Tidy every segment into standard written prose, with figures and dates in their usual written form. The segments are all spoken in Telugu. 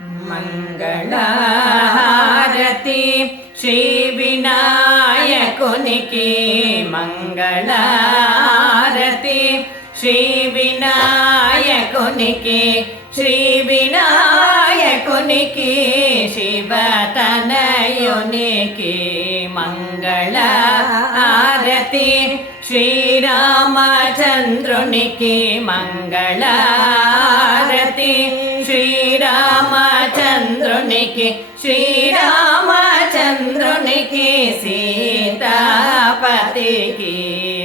మంగళహారతి శ్రీ వినాయకునికి మంగళహారతి శ్రీ వినాయకునికి శ్రీ వినాయకునికి శివతనయునికి మంగళహారతి శ్రీరామచంద్రునికి మంగళహారతి శ్రీరామచంద్రునికి శ్రీరామచంద్రునికి సీతాపతికి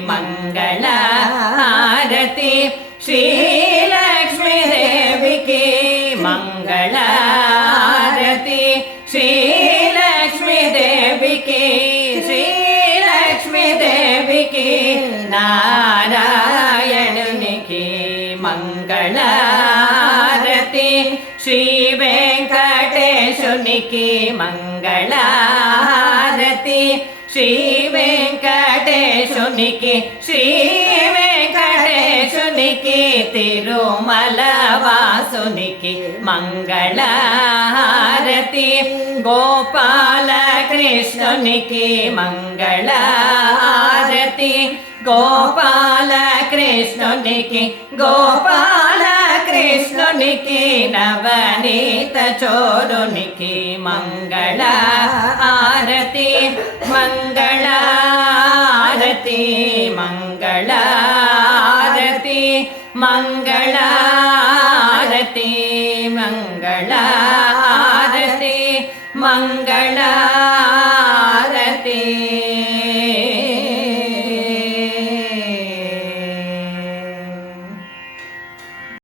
మంగళహారతి శ్రీలక్ష్మీదేవికి మంగళహారతి శ్రీలక్ష్మీదేవికి శ్రీలక్ష్మీదేవికి నారాయణునికి మంగళహారతి శ్రీ వెంకటేశునికి మంగళహారతి శ్రీ వెంకటేశునికి శ్రీ వెంకటేశునికి తిరుమల వాసునికి మంగళహారతి గోపాలకృష్ణునికి మంగళహారతి గోపాలకృష్ణునికి గోపాలకృష్ణునికి నవనీత చోరునికి మంగళహారతి మంగళహారతి మంగళహారతి మంగళహారతి మంగళ